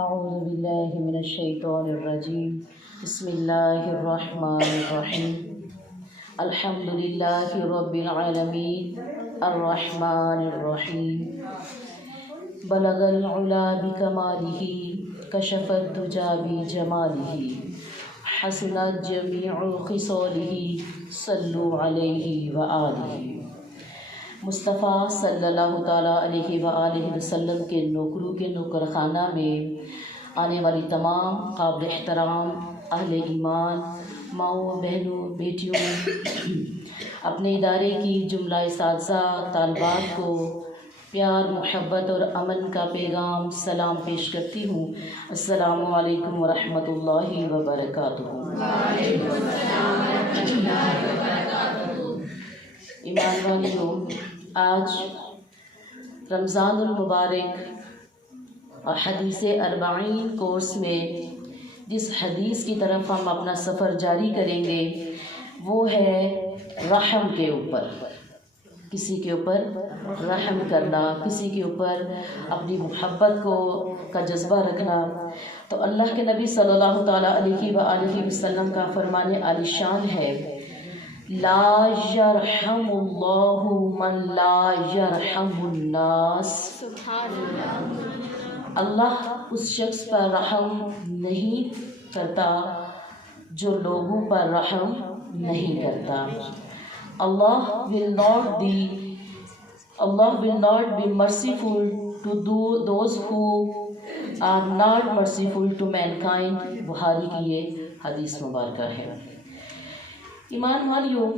أعوذ بالله من الشيطان الرجيم بسم الله الرحمن الرحيم الحمد لله رب العالمين الرحمن الرحيم بلغ العلا بكماله كشف الدجى بجماله حسنت جميع خصاله صلوا عليه وآله مصطفیٰ صلی اللہ تعالیٰ علیہ وآلہ وسلم کے نوکروں کے نوکر خانہ میں آنے والی تمام قابل احترام اہل ایمان، ماؤں، بہنوں، بیٹیوں، اپنے ادارے کی جملہ اساتذہ طالبات کو پیار، محبت اور امن کا پیغام سلام پیش کرتی ہوں۔ السلام علیکم ورحمۃ اللہ وبرکاتہ۔ ایمان والیوں، آج رمضان المبارک اور حدیث اربعین کورس میں جس حدیث کی طرف ہم اپنا سفر جاری کریں گے وہ ہے رحم کے اوپر، کسی کے اوپر رحم کرنا، کسی کے اوپر اپنی محبت کا جذبہ رکھنا۔ تو اللہ کے نبی صلی اللہ تعالیٰ علیہ وآلہ وسلم کا فرمان عالی شان ہے، لا یرحم اللہ من لا یرحم الناس۔ اللہ اس شخص پر رحم نہیں کرتا جو لوگوں پر رحم نہیں کرتا۔ Allah will not be merciful to those who are not merciful to mankind۔ بخاری کی یہ حدیث مبارکہ ہے۔ ایمان والیوں،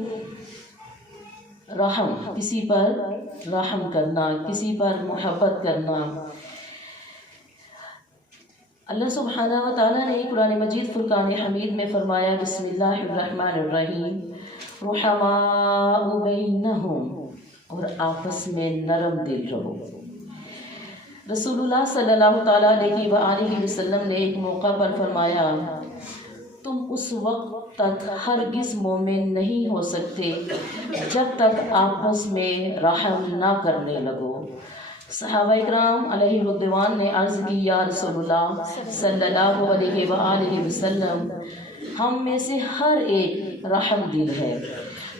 رحم، کسی پر رحم کرنا، کسی پر محبت کرنا، اللہ سبحانہ و تعالیٰ نے قرآن مجید فرقان حمید میں فرمایا، بسم اللہ الرحمن الرحیم، رحماء بینہم، اور آپس میں نرم دل رہو۔ رسول اللہ صلی اللہ تعالیٰ علیہ وآلہ وسلم نے ایک موقع پر فرمایا، تم اس وقت تک ہرگز مومن نہیں ہو سکتے جب تک آپس میں رحم نہ کرنے لگو۔ صحابہ اکرام علیہ الرضوان نے عرض کی، یا رسول اللہ صلی اللہ علیہ وآلہ وسلم، ہم میں سے ہر ایک رحم دل ہے۔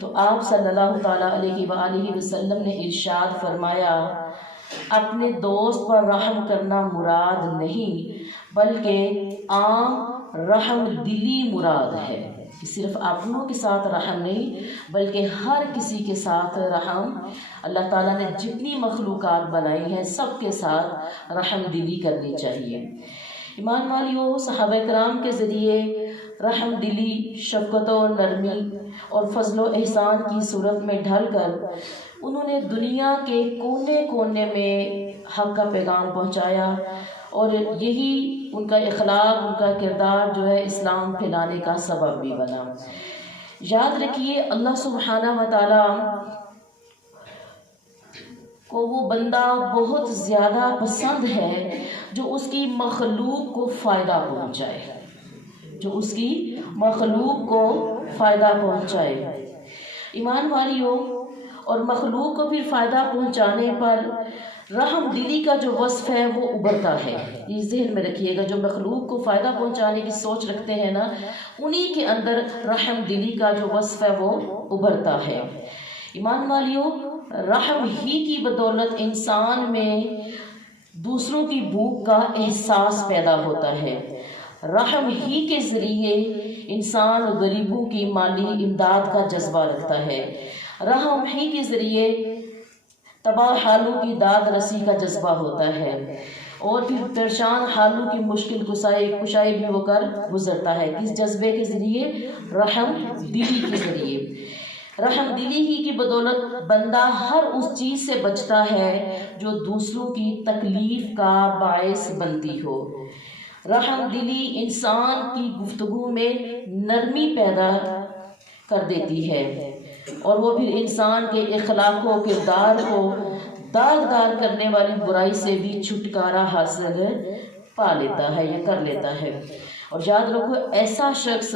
تو آپ صلی اللہ تعالیٰ علیہ وآلہ وسلم نے ارشاد فرمایا، اپنے دوست پر رحم کرنا مراد نہیں بلکہ عام رحم دلی مراد ہے، کہ صرف اپنوں کے ساتھ رحم نہیں بلکہ ہر کسی کے ساتھ رحم۔ اللہ تعالیٰ نے جتنی مخلوقات بنائی ہیں سب کے ساتھ رحم دلی کرنی چاہیے۔ ایمان والیوں، صحابہ کرام کے ذریعے رحم دلی، شفقت و نرمی اور فضل و احسان کی صورت میں ڈھل کر انہوں نے دنیا کے کونے کونے میں حق کا پیغام پہنچایا، اور یہی ان کا اخلاق، ان کا کردار جو ہے اسلام پھیلانے کا سبب بھی بنا۔ یاد رکھیے، اللہ سبحانہ و تعالیٰ کو وہ بندہ بہت زیادہ پسند ہے جو اس کی مخلوق کو فائدہ پہنچائے، جو اس کی مخلوق کو فائدہ پہنچائے۔ ایمان والیوں، اور مخلوق کو پھر فائدہ پہنچانے پر رحم دلی کا جو وصف ہے وہ ابھرتا ہے۔ یہ ذہن میں رکھیے گا، جو مخلوق کو فائدہ پہنچانے کی سوچ رکھتے ہیں نا، انہی کے اندر رحم دلی کا جو وصف ہے وہ ابھرتا ہے۔ ایمان والیوں، رحم ہی کی بدولت انسان میں دوسروں کی بھوک کا احساس پیدا ہوتا ہے۔ رحم ہی کے ذریعے انسان غریبوں کی مالی امداد کا جذبہ رکھتا ہے۔ رحم ہی کے ذریعے تباہ حالوں کی داد رسی کا جذبہ ہوتا ہے، اور پھر پریشان حالوں کی مشکل کشائی بھی وہ کر گزرتا ہے۔ کس جذبے کے ذریعے؟ رحم دلی کے ذریعے۔ رحم دلی ہی کی بدولت بندہ ہر اس چیز سے بچتا ہے جو دوسروں کی تکلیف کا باعث بنتی ہو۔ رحم دلی انسان کی گفتگو میں نرمی پیدا کر دیتی ہے، اور وہ پھر انسان کے اخلاق و کردار کو داغدار کرنے والی برائی سے بھی چھٹکارا حاصل پا لیتا ہے یا کر لیتا ہے۔ اور یاد رکھو، ایسا شخص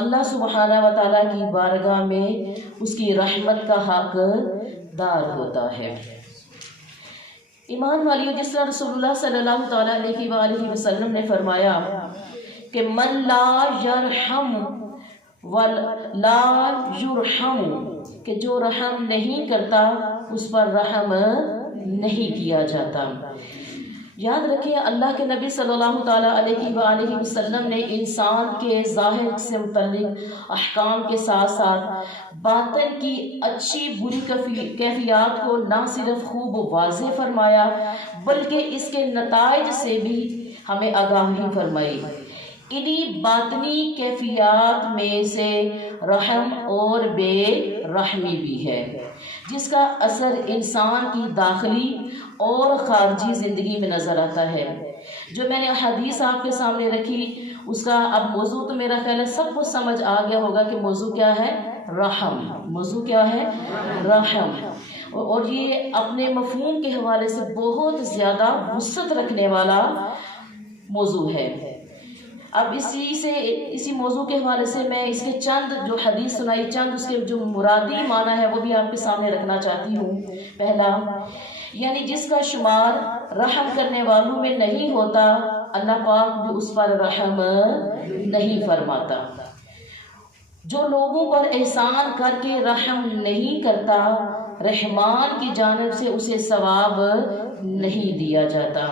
اللہ سبحانہ و تعالیٰ کی بارگاہ میں اس کی رحمت کا حقدار ہوتا ہے۔ ایمان والیوں، جس طرح رسول اللہ صلی اللہ تعالیٰ علیہ وآلہ وسلم نے فرمایا کہ من لا یرحم ولا یرحم، کہ جو رحم نہیں کرتا اس پر رحم نہیں کیا جاتا۔ یاد رکھیں، اللہ کے نبی صلی اللہ تعالیٰ علیہ وآلہ وسلم نے انسان کے ظاہر سے متعلق احکام کے ساتھ ساتھ باطن کی اچھی بری کیفیات کو نہ صرف خوب و واضح فرمایا بلکہ اس کے نتائج سے بھی ہمیں آگاہی فرمائی۔ انہی باطنی کیفیات میں سے رحم اور بے رحمی بھی ہے، جس کا اثر انسان کی داخلی اور خارجی زندگی میں نظر آتا ہے۔ جو میں نے حدیث آپ کے سامنے رکھی، اس کا اب موضوع تو میرا خیال ہے سب کو سمجھ آ گیا ہوگا کہ موضوع کیا ہے؟ رحم۔ موضوع کیا ہے؟ رحم۔ اور یہ اپنے مفہوم کے حوالے سے بہت زیادہ وسعت رکھنے والا موضوع ہے۔ اب اسی موضوع کے حوالے سے میں اس کے چند جو حدیث سنائی، چند اس کے جو مرادی معنی ہے وہ بھی آپ کے سامنے رکھنا چاہتی ہوں۔ پہلا، یعنی جس کا شمار رحم کرنے والوں میں نہیں ہوتا، اللہ پاک بھی اس پر رحم نہیں فرماتا۔ جو لوگوں پر احسان کر کے رحم نہیں کرتا، رحمان کی جانب سے اسے ثواب نہیں دیا جاتا۔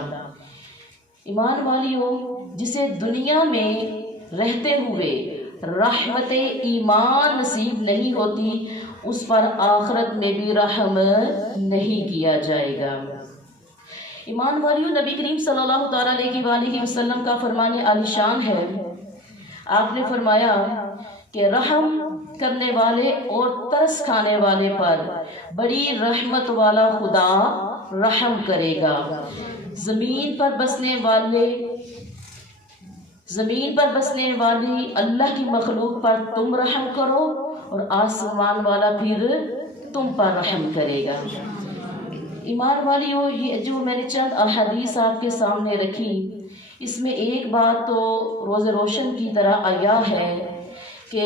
ایمان والیوں، جسے دنیا میں رہتے ہوئے رحمت ایمان نصیب نہیں ہوتی، اس پر آخرت میں بھی رحم نہیں کیا جائے گا۔ ایمان والیوں، نبی کریم صلی اللہ تعالیٰ علیہ وآلہ وسلم کا فرمان عالی شان ہے۔ آپ نے فرمایا کہ رحم کرنے والے اور ترس کھانے والے پر بڑی رحمت والا خدا رحم کرے گا۔ زمین پر بسنے والی اللہ کی مخلوق پر تم رحم کرو اور آسمان والا پھر تم پر رحم کرے گا۔ ایمان والیوں، یہ جو میں نے چند احادیث آپ کے سامنے رکھی، اس میں ایک بات تو روز روشن کی طرح آیا ہے کہ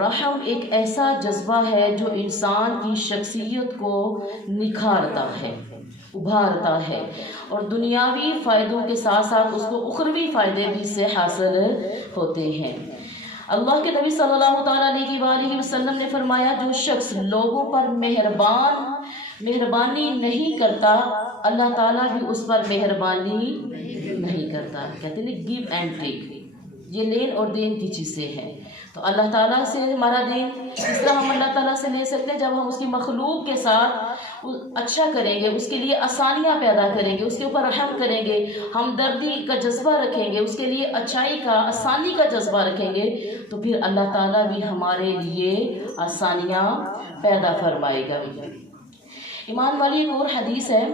رحم ایک ایسا جذبہ ہے جو انسان کی شخصیت کو نکھارتا ہے، ابھارتا ہے، اور دنیاوی فائدوں کے ساتھ ساتھ اس کو اخروی فائدے بھی سے حاصل ہوتے ہیں۔ اللہ کے نبی صلی اللہ تعالیٰ علیہ وآلہ وسلم نے فرمایا، جو شخص لوگوں پر مہربانی نہیں کرتا، اللہ تعالیٰ بھی اس پر مہربانی نہیں کرتا۔ کہتے ہیں گیو اینڈ ٹیک، یہ لین اور دین کی چیزیں ہیں۔ تو اللہ تعالیٰ سے ہمارا دین اس طرح ہم اللہ تعالیٰ سے لے سکتے ہیں جب ہم اس کی مخلوق کے ساتھ اچھا کریں گے، اس کے لیے آسانیاں پیدا کریں گے، اس کے اوپر رحم کریں گے، ہمدردی کا جذبہ رکھیں گے، اس کے لیے اچھائی کا، آسانی کا جذبہ رکھیں گے، تو پھر اللہ تعالیٰ بھی ہمارے لیے آسانیاں پیدا فرمائے گا۔ ایمان والی ایک اور حدیث ہے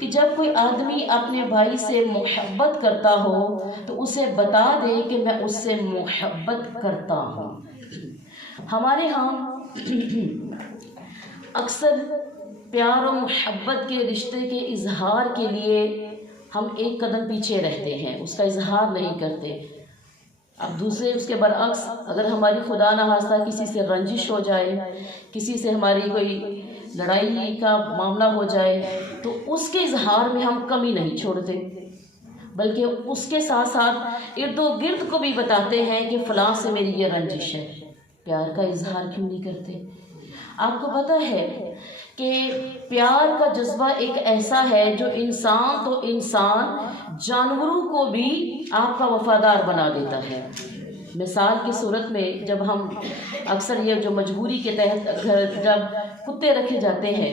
کہ جب کوئی آدمی اپنے بھائی سے محبت کرتا ہو تو اسے بتا دے کہ میں اس سے محبت کرتا ہوں۔ ہمارے ہاں اکثر پیار و محبت کے رشتے کے اظہار کے لیے ہم ایک قدم پیچھے رہتے ہیں، اس کا اظہار نہیں کرتے۔ اب دوسرے اس کے برعکس، اگر ہماری خدا نخواستہ کسی سے رنجش ہو جائے، کسی سے ہماری کوئی لڑائی کا معاملہ ہو جائے، تو اس کے اظہار میں ہم کمی نہیں چھوڑتے، بلکہ اس کے ساتھ ساتھ ارد و گرد کو بھی بتاتے ہیں کہ فلاں سے میری یہ رنجش ہے۔ پیار کا اظہار کیوں نہیں کرتے؟ آپ کو پتہ ہے کہ پیار کا جذبہ ایک ایسا ہے جو انسان تو انسان، جانوروں کو بھی آپ کا وفادار بنا دیتا ہے۔ مثال کی صورت میں جب ہم اکثر یہ جو مجبوری کے تحت گھر جب کتے رکھے جاتے ہیں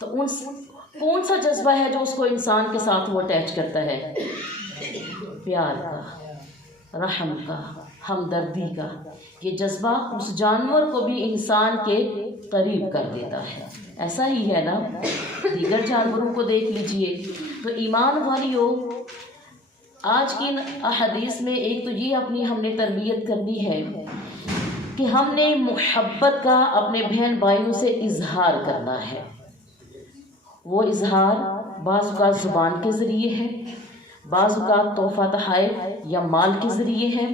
تو کون سا جذبہ ہے جو اس کو انسان کے ساتھ وہ اٹیچ کرتا ہے؟ پیار کا، رحم کا، ہمدردی کا۔ یہ جذبہ اس جانور کو بھی انسان کے قریب کر دیتا ہے۔ ایسا ہی ہے نا، دیگر جانوروں کو دیکھ لیجئے۔ تو ایمان والیوں، آج کی احادیث میں ایک تو یہ اپنی ہم نے تربیت کرنی ہے کہ ہم نے محبت کا اپنے بہن بھائیوں سے اظہار کرنا ہے۔ وہ اظہار بعض اوقات زبان کے ذریعے ہے، بعض اوقات تحفہ تحائف یا مال کے ذریعے ہے،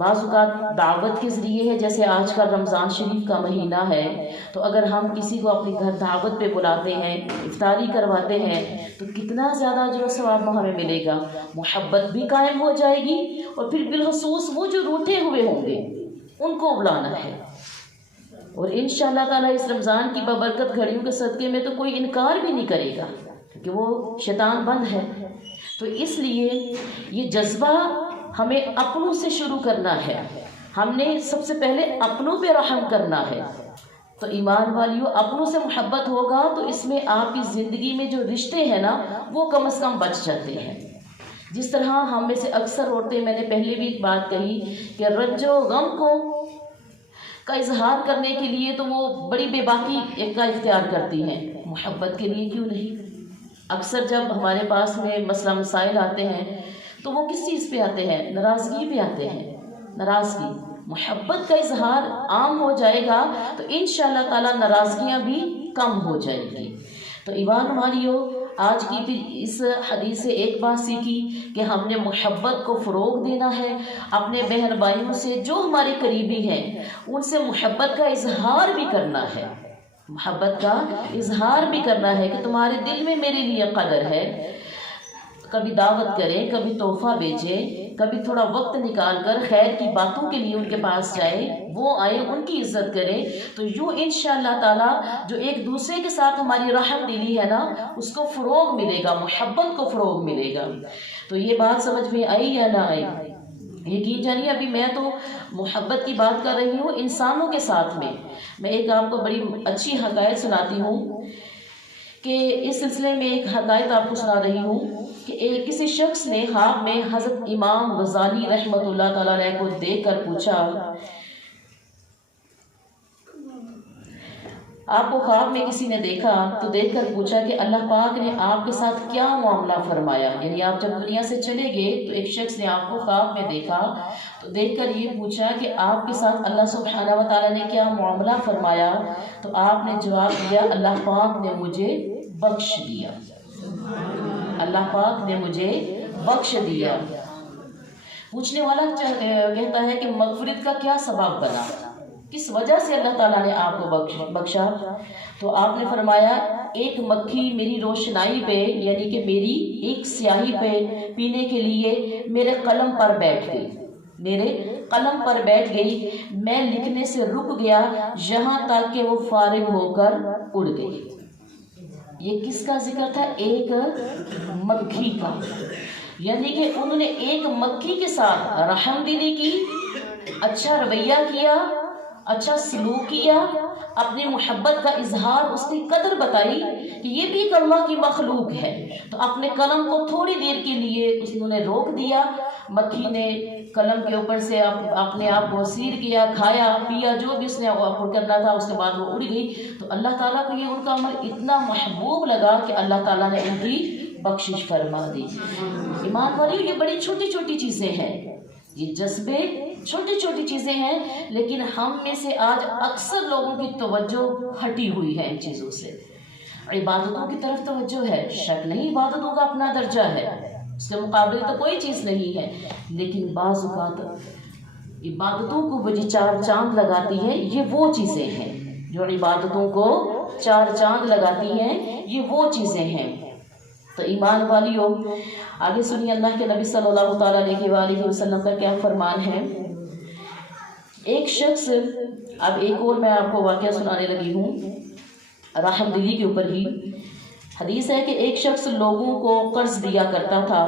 بعض اوقات دعوت کے ذریعے ہے، جیسے آج کا رمضان شریف کا مہینہ ہے، تو اگر ہم کسی کو اپنے گھر دعوت پہ بلاتے ہیں، افطاری کرواتے ہیں، تو کتنا زیادہ اجر و ثواب ہمیں ملے گا، محبت بھی قائم ہو جائے گی، اور پھر بالخصوص وہ جو روٹے ہوئے ہوں گے ان کو بلانا ہے، اور انشاءاللہ تعالیٰ اس رمضان کی بابرکت گھڑیوں کے صدقے میں تو کوئی انکار بھی نہیں کرے گا، کیونکہ وہ شیطان بند ہے۔ تو اس لیے یہ جذبہ ہمیں اپنوں سے شروع کرنا ہے، ہم نے سب سے پہلے اپنوں پہ رحم کرنا ہے۔ تو ایمان والیوں، اپنوں سے محبت ہوگا تو اس میں آپ کی زندگی میں جو رشتے ہیں نا وہ کم از کم بچ جاتے ہیں۔ جس طرح ہم میں سے اکثر عورتیں، میں نے پہلے بھی ایک بات کہی کہ رنج و غم کا اظہار کرنے کے لیے تو وہ بڑی بے باکی کا اختیار کرتی ہیں، محبت کے لیے کیوں نہیں؟ اکثر جب ہمارے پاس میں مسئلہ مسائل آتے ہیں تو وہ کس چیز پہ آتے ہیں؟ ناراضگی پہ آتے ہیں، ناراضگی۔ محبت کا اظہار عام ہو جائے گا تو انشاءاللہ تعالیٰ ناراضگیاں بھی کم ہو جائیں گی۔ تو ایمان والیوں، آج کی پھر اس حدیث سے ایک بات سیکھی کہ ہم نے محبت کو فروغ دینا ہے، اپنے بہن بھائیوں سے جو ہمارے قریبی ہیں ان سے محبت کا اظہار بھی کرنا ہے، محبت کا اظہار بھی کرنا ہے کہ تمہارے دل میں میرے لیے قدر ہے۔ کبھی دعوت کریں، کبھی تحفہ بیچیں، کبھی تھوڑا وقت نکال کر خیر کی باتوں کے لیے ان کے پاس جائیں، وہ آئیں، ان کی عزت کریں، تو یوں انشاءاللہ تعالیٰ جو ایک دوسرے کے ساتھ ہماری رحم دلی ہے نا اس کو فروغ ملے گا، محبت کو فروغ ملے گا۔ تو یہ بات سمجھ میں آئی یا نہ آئی؟ یقین جانیے ابھی میں تو محبت کی بات کر رہی ہوں انسانوں کے ساتھ میں ایک آپ کو بڑی اچھی حکایت سناتی ہوں کہ اس سلسلے میں ایک حکایت آپ کو سنا رہی ہوں کہ کسی شخص نے خواب میں حضرت امام غزالی رحمۃ اللہ تعالیٰ علیہ کو دیکھ کر پوچھا، آپ کو خواب میں کسی نے دیکھا تو دیکھ کر پوچھا کہ اللہ پاک نے آپ کے ساتھ کیا معاملہ فرمایا؟ یعنی آپ جب دنیا سے چلے گئے تو ایک شخص نے آپ کو خواب میں دیکھا تو دیکھ کر یہ پوچھا کہ آپ کے ساتھ اللہ سبحانہ و تعالیٰ نے کیا معاملہ فرمایا؟ تو آپ نے جواب دیا، اللہ پاک نے مجھے بخش دیا، اللہ پاک نے مجھے بخش دیا۔ پوچھنے والا کہتا ہے کہ مغفرت کا کیا سبب بنا، کس وجہ سے اللہ تعالیٰ نے آپ کو بخشا؟ تو آپ نے فرمایا، ایک مکھی میری روشنائی پہ یعنی کہ میری ایک سیاہی پہ پینے کے لیے میرے قلم پر بیٹھ گئی، میرے قلم پر بیٹھ گئی، میں لکھنے سے رک گیا یہاں تک کہ وہ فارغ ہو کر اڑ گئی۔ یہ کس کا ذکر تھا؟ ایک مکھی کا، یعنی کہ انہوں نے ایک مکھی کے ساتھ رحم دلی کی، اچھا رویہ کیا، اچھا سلوک کیا، اپنی محبت کا اظہار، اس کی قدر بتائی کہ یہ بھی ایک اللہ کی مخلوق ہے، تو اپنے قلم کو تھوڑی دیر کے لیے انہوں نے روک دیا، مکھی نے قلم کے اوپر سے اپنے آپ کو سیر کیا، کھایا پیا، جو بھی اس نے کرنا تھا، اس کے بعد وہ اڑ گئی۔ تو اللہ تعالیٰ کو یہ ان کا عمل اتنا محبوب لگا کہ اللہ تعالیٰ نے ان کی بخشش فرما دی۔ ایمان والیوں، یہ بڑی چھوٹی چھوٹی چیزیں ہیں، یہ جذبے چھوٹی چھوٹی چیزیں ہیں، لیکن ہم میں سے آج اکثر لوگوں کی توجہ ہٹی ہوئی ہے ان چیزوں سے۔ عبادتوں کی طرف توجہ ہے، شک نہیں عبادتوں کا اپنا درجہ ہے، اس کے مقابلے تو کوئی چیز نہیں ہے، لیکن بعض اوقات عبادتوں کو وہ جو چار چاند لگاتی ہے یہ وہ چیزیں ہیں، جو عبادتوں کو چار چاند لگاتی ہیں یہ وہ چیزیں ہیں۔ تو ایمان والیوں، آگے سنیے اللہ کے نبی صلی اللہ تعالیٰ علیہ وسلم کا کیا فرمان ہے۔ ایک شخص، اب ایک اور میں آپ کو واقعہ سنانے لگی ہوں رحم دلی کے اوپر ہی۔ حدیث ہے کہ ایک شخص لوگوں کو قرض دیا کرتا تھا،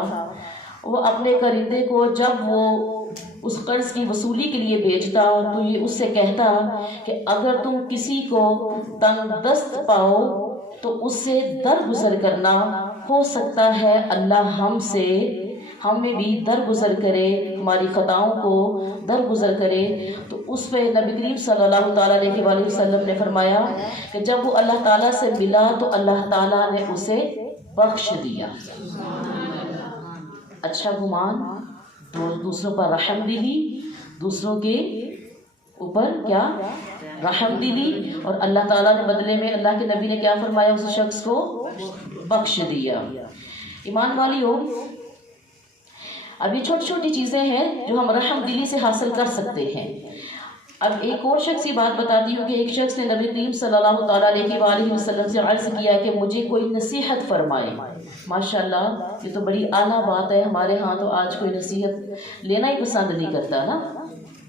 وہ اپنے کرندے کو جب وہ اس قرض کی وصولی کے لیے بھیجتا تو یہ اس سے کہتا کہ اگر تم کسی کو تنگ دست پاؤ تو اس سے درگزر کرنا، ہو سکتا ہے اللہ ہمیں بھی درگزر کرے، ہماری خطاؤں کو درگزر کرے۔ تو اس پہ نبی کریم صلی اللہ تعالیٰ علیہ وآلہ وسلم نے فرمایا کہ جب وہ اللہ تعالیٰ سے ملا تو اللہ تعالیٰ نے اسے بخش دیا۔ اچھا گمان، دوسروں پر رحم دلی، دوسروں کے اوپر کیا رحم دلی، اور اللہ تعالیٰ نے بدلے میں، اللہ کے نبی نے کیا فرمایا؟ اس شخص کو بخش دیا۔ ایمان والیوں، اب یہ چھوٹی چھوٹی چیزیں ہیں جو ہم رحم دلی سے حاصل کر سکتے ہیں۔ اب ایک اور شخص کی بات بتاتی ہوں کہ ایک شخص نے نبی کریم صلی اللہ تعالیٰ علیہ وآلہ وسلم سے عرض کیا کہ مجھے کوئی نصیحت فرمائے۔ ماشاءاللہ یہ تو بڑی اعلیٰ بات ہے، ہمارے ہاں تو آج کوئی نصیحت لینا ہی پسند نہیں کرتا نا،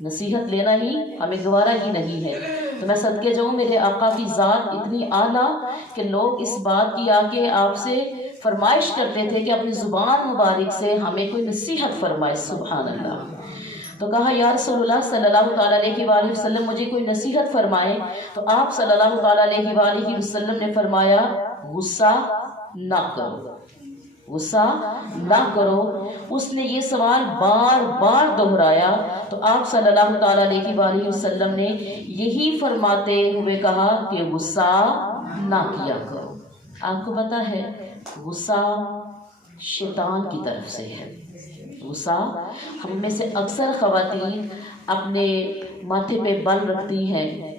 نصیحت لینا ہی ہمیں گوارا ہی نہیں ہے۔ تو میں صدقے جاؤں میرے آقا کی ذات اتنی اعلیٰ کہ لوگ اس بات کی آ کے آپ سے فرمائش کرتے تھے کہ اپنی زبان مبارک سے ہمیں کوئی نصیحت فرمائے۔ سبحان اللہ۔ تو کہا یا رسول اللہ صلی اللہ تعالیٰ علیہ وآلہ وسلم مجھے کوئی نصیحت فرمائے۔ تو آپ صلی اللہ تعالیٰ علیہ وآلہ وسلم نے فرمایا غصہ نہ کرو، غصہ نہ کرو۔ اس نے یہ سوال بار بار دہرایا تو آپ صلی اللہ تعالیٰ علیہ وآلہ وسلم نے یہی فرماتے ہوئے کہا کہ غصہ نہ کیا کرو۔ آپ کو پتہ ہے غصہ شیطان کی طرف سے ہے۔ غصہ ہم میں سے اکثر خواتین اپنے ماتھے پہ بل رکھتی ہیں،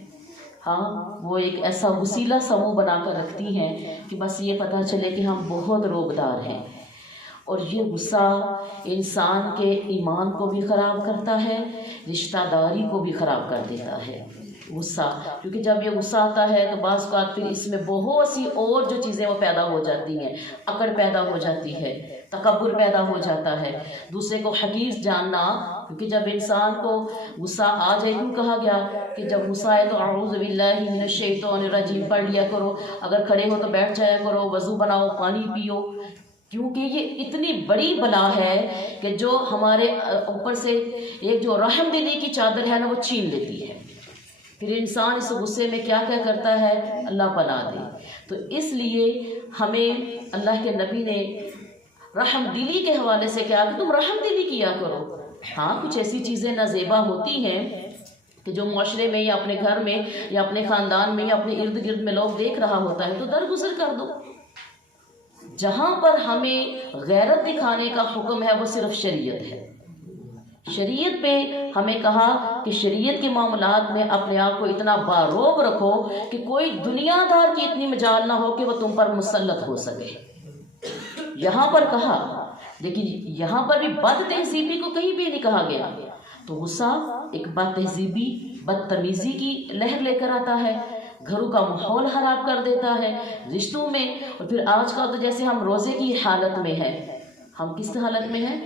ہاں وہ ایک ایسا وسیلہ سا منہ بنا کر رکھتی ہیں کہ بس یہ پتہ چلے کہ ہم بہت روبدار ہیں۔ اور یہ غصہ انسان کے ایمان کو بھی خراب کرتا ہے، رشتہ داری کو بھی خراب کر دیتا ہے غصہ، کیونکہ جب یہ غصہ آتا ہے تو بعض اوقات پھر اس میں بہت سی اور جو چیزیں وہ پیدا ہو جاتی ہیں، اکڑ پیدا ہو جاتی ہے، تکبر پیدا ہو جاتا ہے، دوسرے کو حقیر جاننا، کیونکہ جب انسان کو غصہ آ جائے، کیوں کہا گیا کہ جب غصہ آئے تو اعوذ باللہ من الشیطان الرجیم پڑھ لیا کرو، اگر کھڑے ہو تو بیٹھ جایا کرو، وضو بناؤ، پانی پیو، کیونکہ یہ اتنی بڑی بلا ہے کہ جو ہمارے اوپر سے ایک جو رحم دلی کی چادر ہے نا وہ چھین لیتی ہے۔ پھر انسان اس غصے میں کیا کیا کرتا ہے، اللہ پناہ دے۔ تو اس لیے ہمیں اللہ کے نبی نے رحم دلی کے حوالے سے کہا کہ تم رحم دلی کیا کرو۔ ہاں کچھ ایسی چیزیں نازیبا ہوتی ہیں کہ جو معاشرے میں یا اپنے گھر میں یا اپنے خاندان میں یا اپنے ارد گرد میں لوگ دیکھ رہا ہوتا ہے تو درگزر کر دو۔ جہاں پر ہمیں غیرت دکھانے کا حکم ہے وہ صرف شریعت ہے۔ شریعت پہ ہمیں کہا کہ شریعت کے معاملات میں اپنے آپ کو اتنا باروب رکھو کہ کوئی دنیا دار کی اتنی مجال نہ ہو کہ وہ تم پر مسلط ہو سکے۔ یہاں پر کہا، لیکن یہاں پر بھی بد تہذیبی کو کہیں بھی نہیں کہا گیا۔ تو غصہ ایک بد تہذیبی، بدتمیزی کی لہر لے کر آتا ہے، گھروں کا ماحول خراب کر دیتا ہے، رشتوں میں۔ اور پھر آج کل تو جیسے ہم روزے کی حالت میں ہیں، ہم کس حالت میں ہیں؟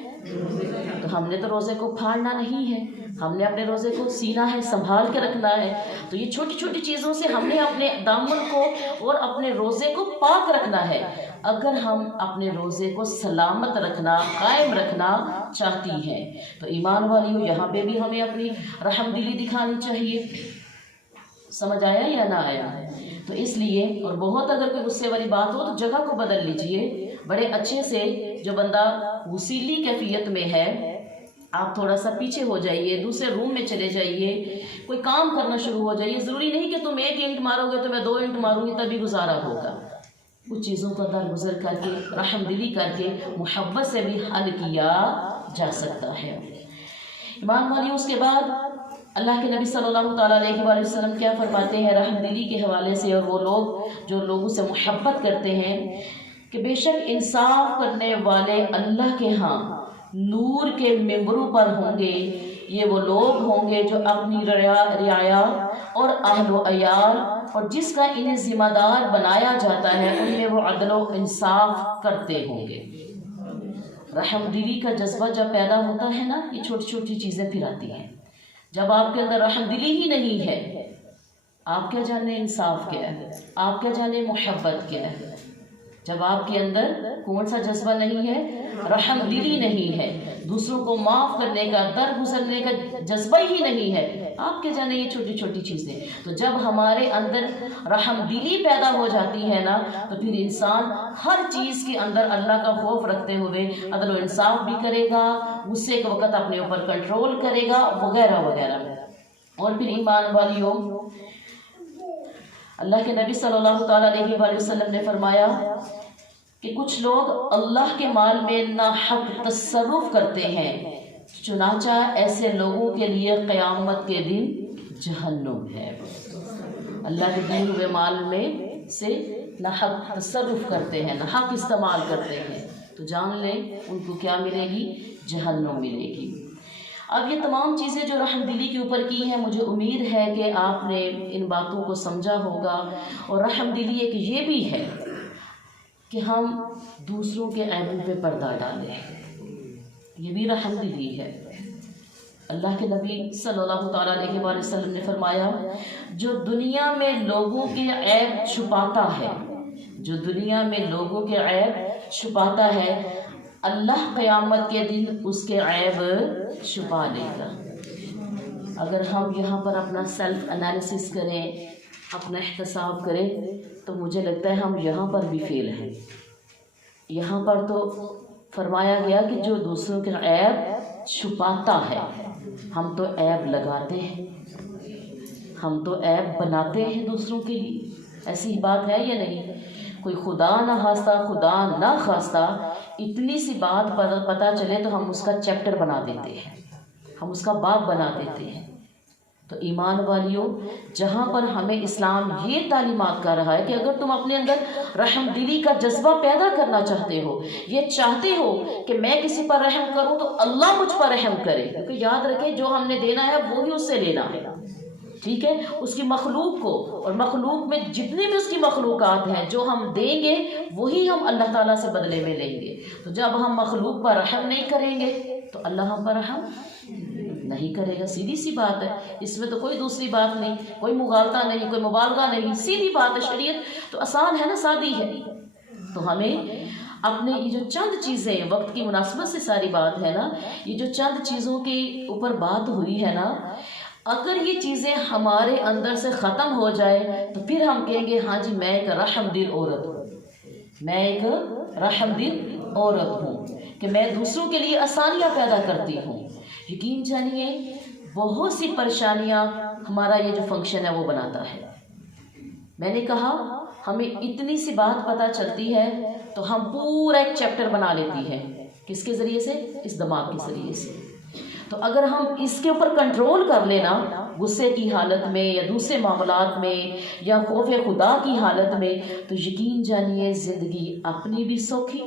تو ہم نے تو روزے کو پھاڑنا نہیں ہے، ہم نے اپنے روزے کو سینا ہے، سنبھال کے رکھنا ہے۔ تو یہ چھوٹی چھوٹی چیزوں سے ہم نے اپنے دامن کو اور اپنے روزے کو پاک رکھنا ہے۔ اگر ہم اپنے روزے کو سلامت رکھنا، قائم رکھنا چاہتی ہیں تو ایمان والیوں یہاں پہ بھی ہمیں اپنی رحم دلی دکھانی چاہیے۔ سمجھ آیا یا نہ آیا؟ تو اس لیے، اور بہت اگر کوئی غصے والی بات ہو تو جگہ کو بدل لیجئے، بڑے اچھے سے۔ جو بندہ غصیلی کیفیت میں ہے آپ تھوڑا سا پیچھے ہو جائیے، دوسرے روم میں چلے جائیے، کوئی کام کرنا شروع ہو جائیے۔ ضروری نہیں کہ تم 1 اینٹ مارو گے تو میں 2 اینٹ ماروں گی تبھی گزارا ہوگا۔ کچھ چیزوں کو درگزر کر کے، رحم دلی کر کے، محبت سے بھی حل کیا جا سکتا ہے۔ ایمان والی، اس کے بعد اللہ کے نبی صلی اللہ تعالیٰ علیہ وآلہ وسلم کیا فرماتے ہیں رحم دلی کے حوالے سے، اور وہ لوگ جو لوگوں سے محبت کرتے ہیں، کہ بے شک انصاف کرنے والے اللہ کے ہاں نور کے ممبروں پر ہوں گے۔ یہ وہ لوگ ہوں گے جو اپنی رعایا اور اہل و عیال اور جس کا انہیں ذمہ دار بنایا جاتا ہے ان میں وہ عدل و انصاف کرتے ہوں گے۔ رحم دلی کا جذبہ جب پیدا ہوتا ہے نا، یہ چھوٹی چھوٹی چیزیں پھر آتی ہیں۔ جب آپ کے اندر رحم دلی ہی نہیں ہے، آپ کیا جانے انصاف کیا ہے، آپ کیا جانے محبت کیا ہے۔ جب آپ کے اندر کون سا جذبہ نہیں ہے، رحم دلی نہیں ہے، دوسروں کو معاف کرنے کا، درگزرنے کا جذبہ ہی نہیں ہے، آپ کے جانے یہ چھوٹی چھوٹی چیزیں۔ تو جب ہمارے اندر رحم دلی پیدا ہو جاتی ہے نا تو پھر انسان ہر چیز کے اندر اللہ کا خوف رکھتے ہوئے عدل و انصاف بھی کرے گا، غصے کے وقت اپنے اوپر کنٹرول کرے گا وغیرہ وغیرہ۔ اور پھر ایمان والیوں، اللہ کے نبی صلی اللہ تعالیٰ علیہ وآلہ وسلم نے فرمایا کہ کچھ لوگ اللہ کے مال میں ناحق تصرف کرتے ہیں، چنانچہ ایسے لوگوں کے لیے قیامت کے دن جہنم ہے۔ اللہ کے دیے ہوئے مال میں سے ناحق تصرف کرتے ہیں، ناحق استعمال کرتے ہیں، تو جان لیں ان کو کیا ملے گی؟ جہنم ملے گی۔ اب یہ تمام چیزیں جو رحم دلی کے اوپر کی ہیں، مجھے امید ہے کہ آپ نے ان باتوں کو سمجھا ہوگا۔ اور رحم دلی ایک یہ بھی ہے کہ ہم دوسروں کے عیبوں پہ پردہ ڈالیں، یہ بھی رحم دلی ہے۔ اللہ کے نبی صلی اللہ تعالیٰ علیہ وآلہ وسلم نے فرمایا، جو دنیا میں لوگوں کے عیب چھپاتا ہے، جو دنیا میں لوگوں کے عیب چھپاتا ہے، اللہ قیامت کے دن اس کے عیب چھپا لے گا۔ اگر ہم یہاں پر اپنا سیلف انالیسس کریں، اپنا احتساب کریں، تو مجھے لگتا ہے ہم یہاں پر بھی فیل ہیں۔ یہاں پر تو فرمایا گیا کہ جو دوسروں کے عیب چھپاتا ہے، ہم تو عیب لگاتے ہیں، ہم تو عیب بناتے ہیں دوسروں کے لیے۔ ایسی ہی بات ہے یا نہیں؟ کوئی خدا نہ خواستہ، خدا نہ خواستہ اتنی سی بات پتہ چلے تو ہم اس کا چیپٹر بنا دیتے ہیں، ہم اس کا باب بنا دیتے ہیں۔ تو ایمان والیوں، جہاں پر ہمیں اسلام یہ تعلیمات کر رہا ہے کہ اگر تم اپنے اندر رحم دلی کا جذبہ پیدا کرنا چاہتے ہو، یہ چاہتے ہو کہ میں کسی پر رحم کروں تو اللہ مجھ پر رحم کرے، کیونکہ یاد رکھیں جو ہم نے دینا ہے وہی اس سے لینا ہے، ٹھیک ہے؟ اس کی مخلوق کو، اور مخلوق میں جتنی بھی اس کی مخلوقات ہیں، جو ہم دیں گے وہی ہم اللہ تعالیٰ سے بدلے میں لیں گے۔ تو جب ہم مخلوق پر رحم نہیں کریں گے تو اللہ ہم پر رحم نہیں کرے گا۔ سیدھی سی بات ہے، اس میں تو کوئی دوسری بات نہیں، کوئی مغالطہ نہیں، کوئی مبالغہ نہیں، سیدھی بات ہے۔ شریعت تو آسان ہے نا، سادی ہے۔ تو ہمیں اپنے یہ جو چند چیزیں، وقت کی مناسبت سے ساری بات ہے نا، یہ جو چند چیزوں کے اوپر بات ہوئی ہے نا، اگر یہ چیزیں ہمارے اندر سے ختم ہو جائے تو پھر ہم کہیں گے ہاں جی میں ایک رحم دل عورت ہوں، میں ایک رحم دل عورت ہوں، کہ میں دوسروں کے لیے آسانیاں پیدا کرتی ہوں۔ یقین جانیے بہت سی پریشانیاں ہمارا یہ جو فنکشن ہے وہ بناتا ہے۔ میں نے کہا ہمیں اتنی سی بات پتہ چلتی ہے تو ہم پورا ایک چیپٹر بنا لیتی ہے، کس کے ذریعے سے؟ اس دماغ کے ذریعے سے۔ تو اگر ہم اس کے اوپر کنٹرول کر لینا، غصے کی حالت میں یا دوسرے معاملات میں یا خوف خدا کی حالت میں، تو یقین جانیے زندگی اپنی بھی سوکھی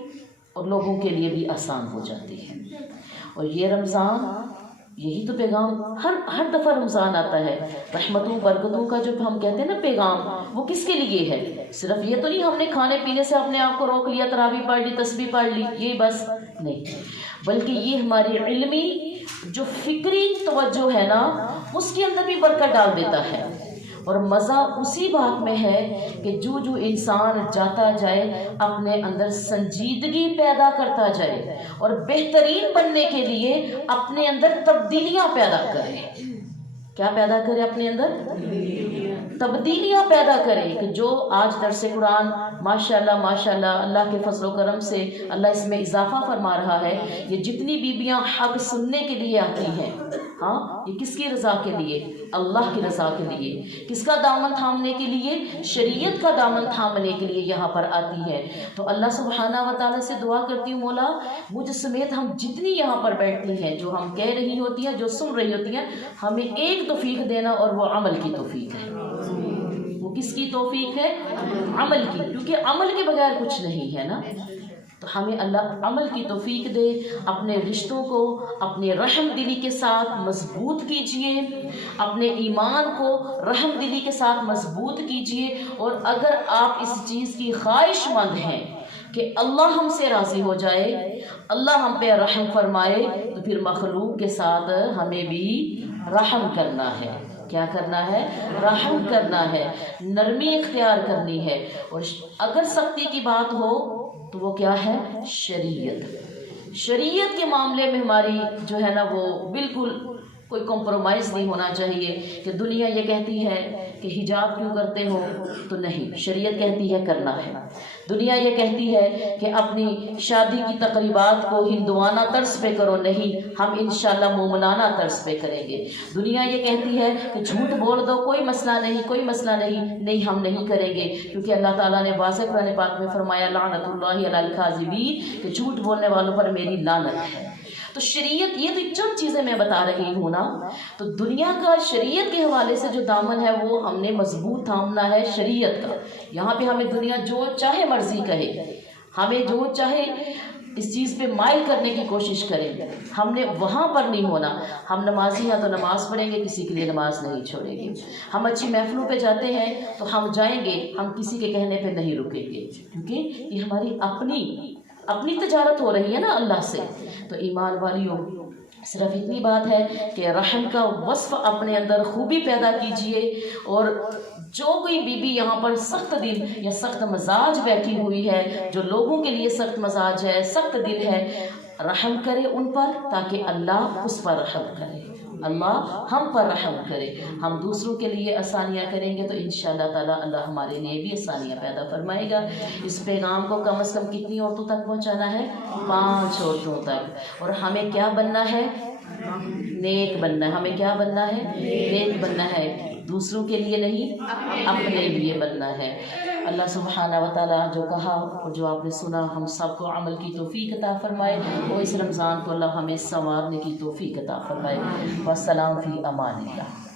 اور لوگوں کے لیے بھی آسان ہو جاتی ہے۔ اور یہ رمضان، یہی تو پیغام ہر دفعہ رمضان آتا ہے، رحمتوں برکتوں کا جو ہم کہتے ہیں نا پیغام، وہ کس کے لیے ہے؟ صرف یہ تو نہیں ہم نے کھانے پینے سے اپنے آپ کو روک لیا، تراویح پڑھ لی، تسبیح پڑھ لی، یہ بس نہیں، بلکہ یہ ہماری علمی جو فکری توجہ ہے نا، اس کے اندر بھی برکت ڈال دیتا ہے۔ اور مزہ اسی بات میں ہے کہ جو انسان جاتا جائے اپنے اندر سنجیدگی پیدا کرتا جائے اور بہترین بننے کے لیے اپنے اندر تبدیلیاں پیدا کرے۔ کیا پیدا کرے؟ اپنے اندر تبدیلیاں پیدا کرے، کہ جو آج درس قرآن ماشاءاللہ ماشاءاللہ اللہ کے فضل و کرم سے اللہ اس میں اضافہ فرما رہا ہے، یہ جتنی بیبیاں حق سننے کے لیے آتی ہیں، ہاں یہ کس کی رضا کے لیے؟ اللہ کی رضا کے لیے۔ کس کا دامن تھامنے کے لیے؟ شریعت کا دامن تھامنے کے لیے یہاں پر آتی ہے۔ تو اللہ سبحانہ و تعالیٰ سے دعا کرتی ہوں، مولا مجھ سمیت ہم جتنی یہاں پر بیٹھتی ہیں، جو ہم کہہ رہی ہوتی ہیں، جو سن رہی ہوتی ہیں، ہمیں ایک توفیق دینا، اور وہ عمل کی توفیق ہے۔ وہ کس کی توفیق ہے؟ عمل کی، کیونکہ عمل کے بغیر کچھ نہیں ہے نا۔ تو ہمیں اللہ عمل کی توفیق دے۔ اپنے رشتوں کو اپنے رحم دلی کے ساتھ مضبوط کیجئے، اپنے ایمان کو رحم دلی کے ساتھ مضبوط کیجئے، اور اگر آپ اس چیز کی خواہش مند ہیں کہ اللہ ہم سے راضی ہو جائے، اللہ ہم پہ رحم فرمائے، تو پھر مخلوق کے ساتھ ہمیں بھی رحم کرنا ہے۔ کیا کرنا ہے؟ رحم کرنا ہے، نرمی اختیار کرنی ہے۔ اور اگر سختی کی بات ہو تو وہ کیا ہے؟ شریعت۔ شریعت کے معاملے میں ہماری جو ہے نا وہ بالکل کوئی کمپرومائز نہیں ہونا چاہیے، کہ دنیا یہ کہتی ہے کہ حجاب کیوں کرتے ہو، تو نہیں، شریعت کہتی ہے کرنا ہے۔ دنیا یہ کہتی ہے کہ اپنی شادی کی تقریبات کو ہندوانہ طرز پہ کرو، نہیں، ہم انشاءاللہ مومنانہ طرز پہ کریں گے۔ دنیا یہ کہتی ہے کہ جھوٹ بول دو، کوئی مسئلہ نہیں، کوئی مسئلہ نہیں، نہیں ہم نہیں کریں گے، کیونکہ اللہ تعالیٰ نے واضح قرآن پاک میں فرمایا لعنت اللہ علی الکاذبین، کہ جھوٹ بولنے والوں پر میری لعنت ہے۔ تو شریعت، یہ تو چند چیزیں میں بتا رہی ہوں نا، تو دنیا کا شریعت کے حوالے سے جو دامن ہے وہ ہم نے مضبوط تھامنا ہے شریعت کا۔ یہاں پہ ہمیں دنیا جو چاہے مرضی کہے، ہمیں جو چاہے اس چیز پہ مائل کرنے کی کوشش کریں. ہم نے وہاں پر نہیں ہونا. ہم نمازی ہیں تو نماز پڑھیں گے, کسی کے لیے نماز نہیں چھوڑیں گے. ہم اچھی محفلوں پہ جاتے ہیں تو ہم جائیں گے, ہم کسی کے کہنے پہ نہیں رکیں گے, کیونکہ یہ ہماری اپنی تجارت ہو رہی ہے نا اللہ سے. تو ایمان والیوں, صرف اتنی بات ہے کہ رحم کا وصف اپنے اندر خوبی پیدا کیجئے. اور جو کوئی بی یہاں پر سخت دل یا سخت مزاج بیٹھی ہوئی ہے, جو لوگوں کے لیے سخت مزاج ہے, سخت دل ہے, رحم کرے ان پر, تاکہ اللہ اس پر رحم کرے, اللہ ہم پر رحم کرے. ہم دوسروں کے لیے آسانیاں کریں گے تو انشاءاللہ تعالی اللہ ہمارے لیے بھی آسانیاں پیدا فرمائے گا. اس پیغام کو کم از کم کتنی عورتوں تک پہنچانا ہے؟ 5 عورتوں تک. اور ہمیں کیا بننا ہے؟ نیک بننا ہے. ہمیں کیا بننا ہے؟ نیک بننا ہے. دوسروں کے لیے نہیں, اپنے لیے بننا ہے. اللہ سبحانہ و تعالیٰ جو کہا اور جو آپ نے سنا, ہم سب کو عمل کی توفیق عطا فرمائے, اور اس رمضان کو اللہ ہمیں سنوارنے کی توفیق عطا فرمائے. والسلام فی امان اللہ.